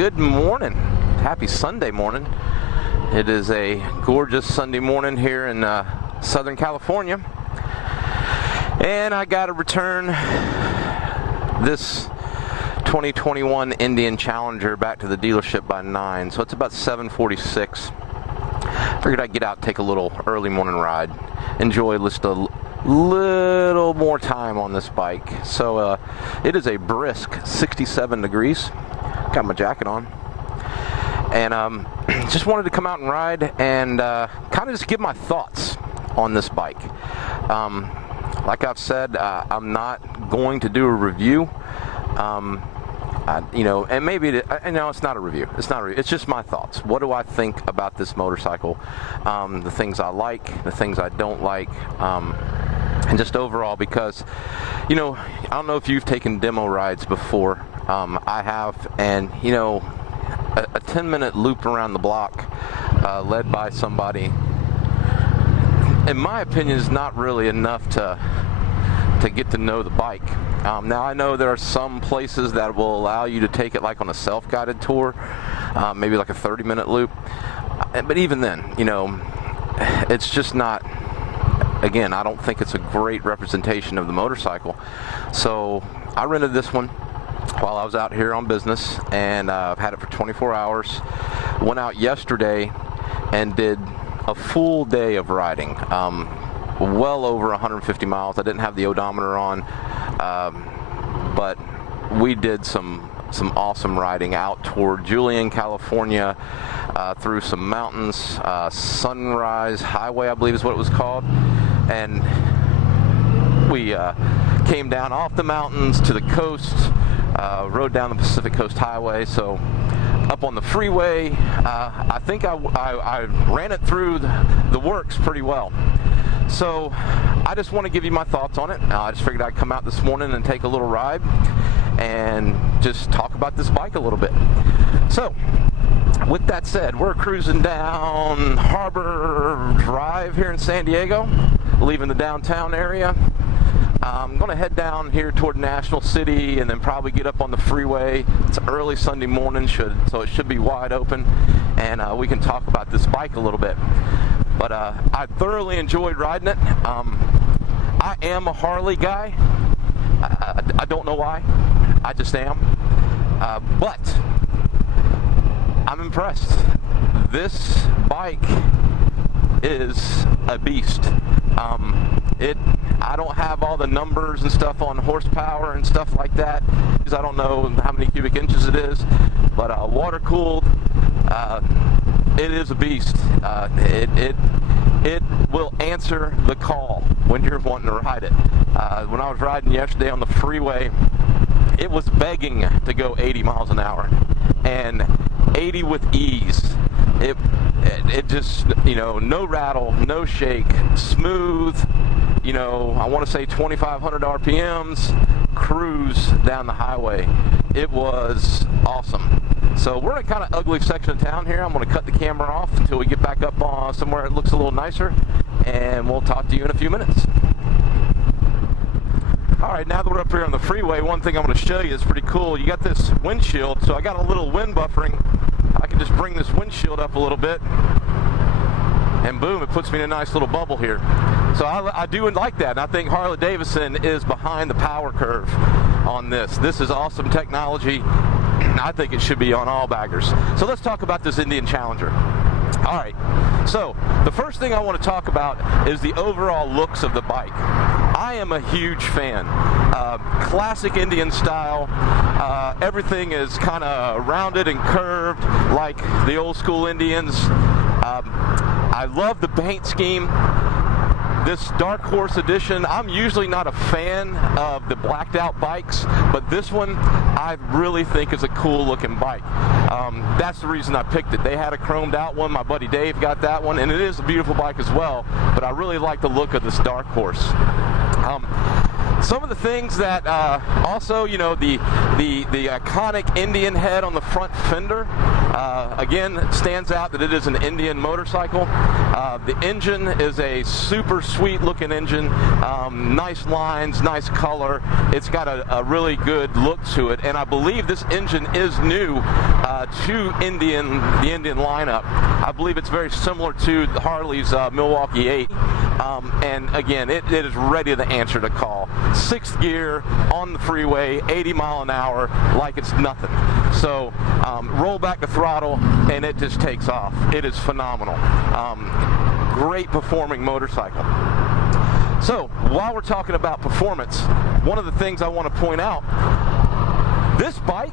Good morning. Happy Sunday morning. It is a gorgeous Sunday morning here in Southern California. And I got to return this 2021 Indian Challenger back to the dealership by 9. So it's about 7:46. Figured I'd get out and take a little early morning ride. Enjoy just a little more time on this bike. So it is a brisk 67 degrees. Got my jacket on. And just wanted to come out and ride and kind of just give my thoughts on this bike. Like I've said, I'm not going to do a review. And maybe it's not a review. It's not a review. It's just my thoughts. What do I think about this motorcycle? The things I like, the things I don't like, and just overall, because, I don't know if you've taken demo rides before. I have, and a 10-minute loop around the block, led by somebody, in my opinion, is not really enough to get to know the bike. Now I know there are some places that will allow you to take it like on a self-guided tour, maybe like a 30-minute loop. But even then, it's just not, again, I don't think it's a great representation of the motorcycle. So I rented this one while I was out here on business, and I've had it for 24 hours. Went out yesterday and did a full day of riding. Well over 150 miles. I didn't have the odometer on, but we did some awesome riding out toward Julian, California, through some mountains. Sunrise Highway, I believe is what it was called. And we came down off the mountains to the coast, rode down the Pacific Coast Highway. So up on the freeway, I think I ran it through the works pretty well. So I just want to give you my thoughts on it. I just figured I'd come out this morning and take a little ride and just talk about this bike a little bit. So with that said, we're cruising down Harbor Drive here in San Diego, leaving the downtown area. I'm going to head down here toward National City and then probably get up on the freeway. It's early Sunday morning, so it should be wide open, and we can talk about this bike a little bit. But I thoroughly enjoyed riding it. I am a Harley guy. I don't know why. I just am. But I'm impressed. This bike is a beast. I don't have all the numbers and stuff on horsepower and stuff like that, because I don't know how many cubic inches it is, but water cooled, it is a beast. It will answer the call when you're wanting to ride it. When I was riding yesterday on the freeway, it was begging to go 80 miles an hour, and 80 with ease. It just, no rattle, no shake, smooth, I want to say 2,500 RPMs, cruise down the highway. It was awesome. So we're in a kind of ugly section of town here. I'm going to cut the camera off until we get back up on somewhere it looks a little nicer, and we'll talk to you in a few minutes. Alright, now that we're up here on the freeway, one thing I'm going to show you is pretty cool. You got this windshield, so I got a little wind buffering. I can just bring this windshield up a little bit, and boom, it puts me in a nice little bubble here. So I do like that, and I think Harley-Davidson is behind the power curve on this. This is awesome technology. I think it should be on all baggers. So let's talk about this Indian Challenger. Alright, so the first thing I want to talk about is the overall looks of the bike. I am a huge fan. Classic Indian style. Everything is kind of rounded and curved like the old school Indians. I love the paint scheme. This Dark Horse edition, I'm usually not a fan of the blacked out bikes, but this one I really think is a cool looking bike. That's the reason I picked it. They had a chromed out one, my buddy Dave got that one, and it is a beautiful bike as well, but I really like the look of this Dark Horse. Some of the things that also, the iconic Indian head on the front fender, again, stands out that it is an Indian motorcycle. The engine is a super sweet looking engine, nice lines, nice color. It's got a really good look to it, and I believe this engine is new to the Indian lineup. I believe it's very similar to Harley's Milwaukee 8, and again, it is ready to answer the call. 6th gear on the freeway, 80 mile an hour, like it's nothing. So roll back the throttle and it just takes off. It is phenomenal. Great performing motorcycle. So while we're talking about performance, one of the things I want to point out, this bike,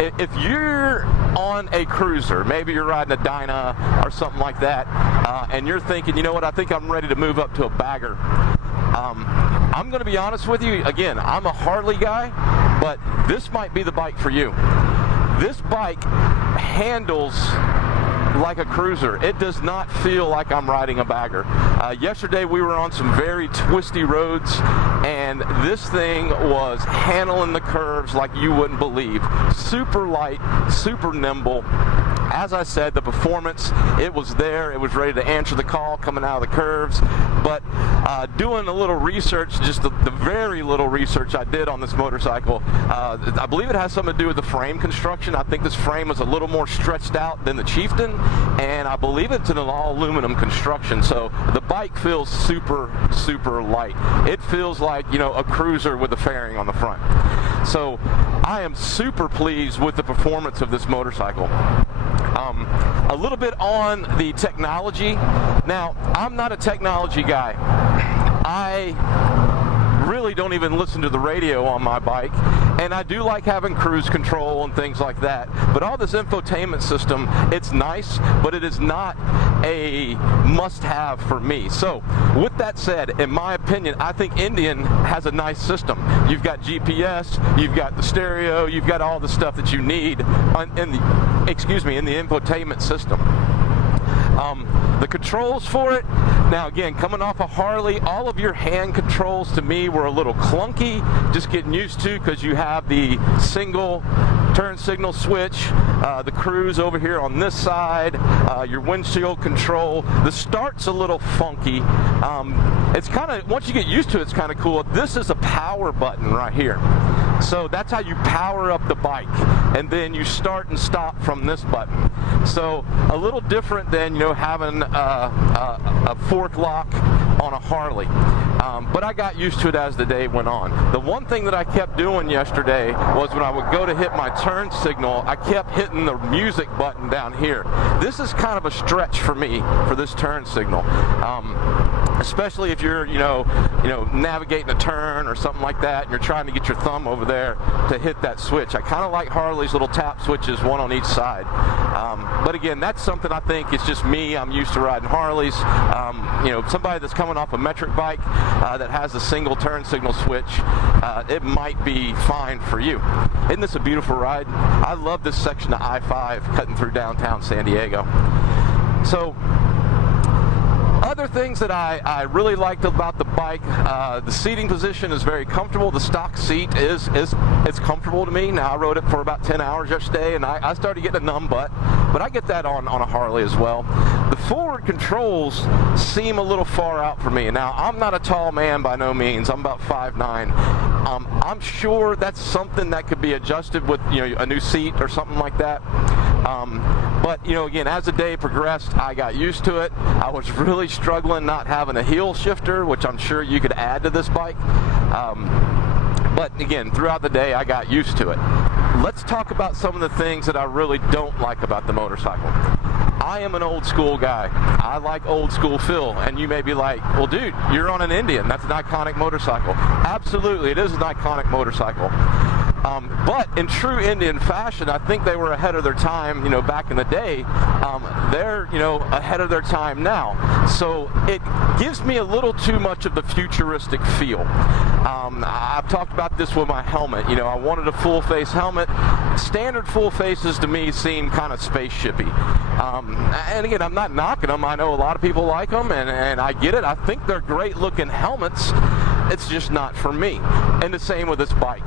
if you're on a cruiser, maybe you're riding a Dyna or something like that, and you're thinking, you know what, I think I'm ready to move up to a bagger. I'm going to be honest with you, again, I'm a Harley guy, but this might be the bike for you. This bike handles like a cruiser. It does not feel like I'm riding a bagger. Yesterday we were on some very twisty roads, and this thing was handling the curves like you wouldn't believe. Super light, super nimble. As I said, the performance, it was there. It was ready to answer the call coming out of the curves. But doing a little research, just the very little research I did on this motorcycle, I believe it has something to do with the frame construction. I think this frame is a little more stretched out than the Chieftain, and I believe it's an all aluminum construction. So the bike feels super, super light. It feels like, you know, a cruiser with a fairing on the front. So I am super pleased with the performance of this motorcycle. A little bit on the technology. Now, I'm not a technology guy. I really don't even listen to the radio on my bike, and I do like having cruise control and things like that, but all this infotainment system, it's nice, but it is not a must-have for me. So with that said, in my opinion, I think Indian has a nice system. You've got GPS, you've got the stereo, you've got all the stuff that you need in the infotainment system. The controls for it, now again, coming off a Harley, all of your hand controls to me were a little clunky, just getting used to, because you have the single turn signal switch, the cruise over here on this side, your windshield control. The start's a little funky. It's kind of, once you get used to it, it's kind of cool. This is a power button right here. So that's how you power up the bike, and then you start and stop from this button. So a little different than, you know, having a fork lock on a Harley. But I got used to it as the day went on. The one thing that I kept doing yesterday was when I would go to hit my turn signal, I kept hitting the music button down here. This is kind of a stretch for me for this turn signal. Especially if you're, you know, navigating a turn or something like that, and you're trying to get your thumb over there to hit that switch. I kind of like Harley's little tap switches, one on each side. But again, that's something I think it's just me. I'm used to riding Harleys. You know, somebody that's coming off a metric bike that has a single turn signal switch, it might be fine for you. Isn't this a beautiful ride? I love this section of I-5 cutting through downtown San Diego. So, other things that I really liked about the bike, the seating position is very comfortable. The stock seat it's comfortable to me. Now, I rode it for about 10 hours yesterday, and I started getting a numb butt, but I get that on a Harley as well. The forward controls seem a little far out for me. Now, I'm not a tall man by no means. I'm about 5'9". I'm sure that's something that could be adjusted with, you know, a new seat or something like that. But, you know, again, as the day progressed, I got used to it. I was really struggling not having a heel shifter, which I'm sure you could add to this bike. But again, throughout the day, I got used to it. Let's talk about some of the things that I really don't like about the motorcycle. I am an old school guy. I like old school feel. And you may be like, well, dude, you're on an Indian. That's an iconic motorcycle. Absolutely, it is an iconic motorcycle. But in true Indian fashion, I think they were ahead of their time, you know, back in the day. They're, you know, ahead of their time now. So it gives me a little too much of the futuristic feel. I've talked about this with my helmet. You know, I wanted a full face helmet. Standard full faces to me seem kind of spaceshipy. And again, I'm not knocking them. I know a lot of people like them, and I get it. I think they're great looking helmets. It's just not for me. And the same with this bike.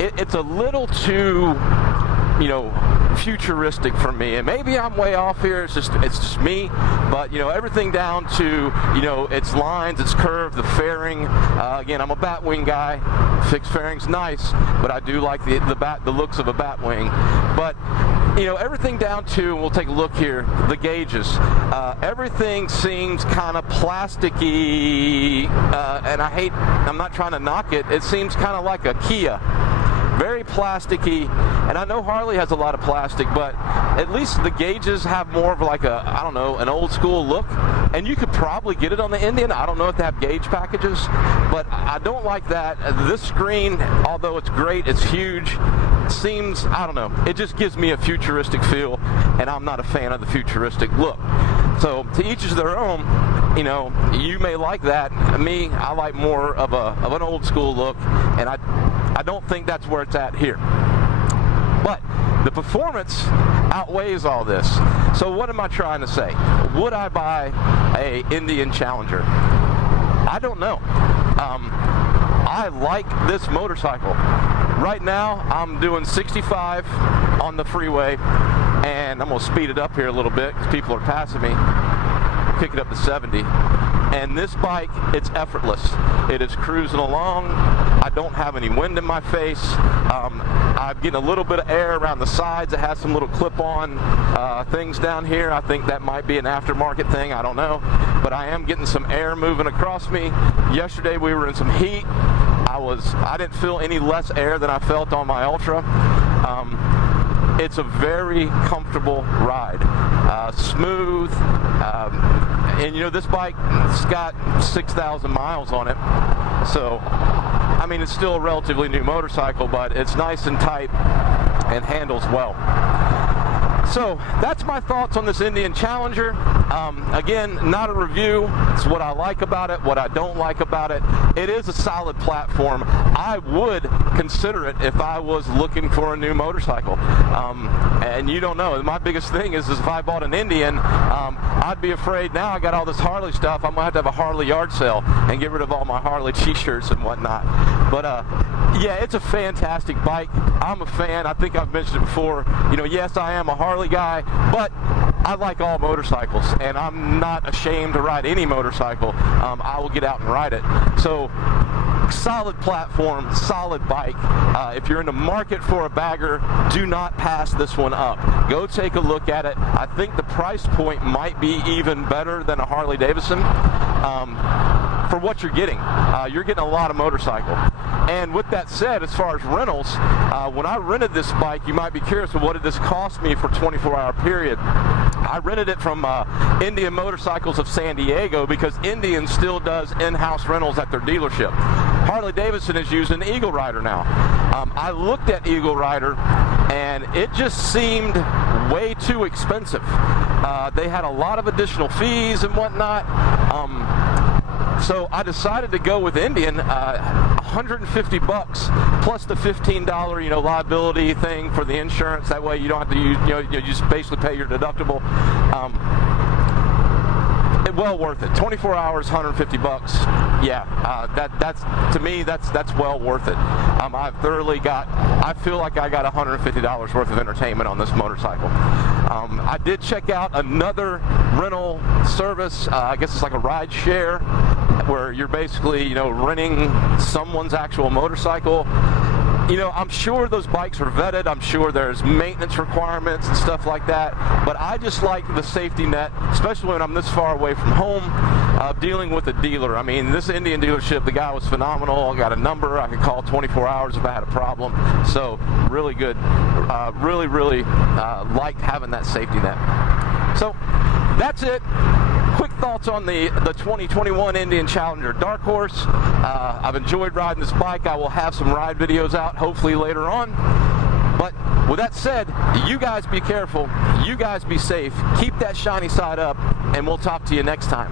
It's a little too futuristic for me. And maybe I'm way off here. It's just me. But everything down to its lines, its curve, the fairing. Again, I'm a Batwing guy. Fixed fairing's nice, but I do like the looks of a Batwing. But everything down to, we'll take a look here, the gauges. Everything seems kind of plasticky, and I'm not trying to knock it. It seems kind of like a Kia. Very plasticky, and I know Harley has a lot of plastic, but at least the gauges have more of like an old school look, and you could probably get it on the Indian. I don't know if they have gauge packages, but I don't like that. This screen, although it's great, it's huge, seems, I don't know, it just gives me a futuristic feel, and I'm not a fan of the futuristic look. So to each is their own. You may like that. Me, I like more of an old school look, and I don't think that's where it's at here. But the performance outweighs all this. So what am I trying to say? Would I buy a Indian Challenger? I don't know. I like this motorcycle. Right now, I'm doing 65 on the freeway, and I'm going to speed it up here a little bit because people are passing me. Pick it up to 70. And this bike, it's effortless. It is cruising along. I don't have any wind in my face. I'm getting a little bit of air around the sides. It has some little clip-on things down here. I think that might be an aftermarket thing. I don't know. But I am getting some air moving across me. Yesterday we were in some heat. I didn't feel any less air than I felt on my Ultra. It's a very comfortable ride, smooth, and this bike's got 6,000 miles on it, so I mean it's still a relatively new motorcycle, but it's nice and tight and handles well. So that's my thoughts on this Indian Challenger. Again, not a review. It's what I like about it, what I don't like about it. It is a solid platform. I would consider it if I was looking for a new motorcycle. And you don't know. My biggest thing is if I bought an Indian, I'd be afraid now I got all this Harley stuff, I'm going to have a Harley yard sale and get rid of all my Harley t-shirts and whatnot. But yeah, it's a fantastic bike. I'm a fan. I think I've mentioned it before. Yes, I am a Harley guy, but I like all motorcycles, and I'm not ashamed to ride any motorcycle. I will get out and ride it. So, solid platform, solid bike. If you're in the market for a bagger, do not pass this one up. Go take a look at it. I think the price point might be even better than a Harley Davidson. For what you're getting a lot of motorcycle. And with that said, as far as rentals, when I rented this bike, you might be curious, well, what did this cost me for a 24-hour period? I rented it from Indian Motorcycles of San Diego because Indian still does in-house rentals at their dealership. Harley Davidson is using Eagle Rider now. I looked at Eagle Rider and it just seemed way too expensive. They had a lot of additional fees and whatnot. So I decided to go with Indian, $150 plus the $15, liability thing for the insurance. That way you don't have to use, you just basically pay your deductible. Well worth it. 24 hours, $150. Yeah, that's to me that's well worth it. I feel like I got $150 worth of entertainment on this motorcycle. I did check out another rental service. I guess it's like a ride share, where you're basically renting someone's actual motorcycle. I'm sure those bikes are vetted. I'm sure there's maintenance requirements and stuff like that. But I just like the safety net, especially when I'm this far away from home, dealing with a dealer. I mean, this Indian dealership, the guy was phenomenal. I got a number. I could call 24 hours if I had a problem. So really good. Really liked having that safety net. So that's it. Quick thoughts on the 2021 Indian Challenger Dark Horse. I've enjoyed riding this bike. I will have some ride videos out hopefully later on. But with that said, you guys be careful. You guys be safe. Keep that shiny side up, and we'll talk to you next time.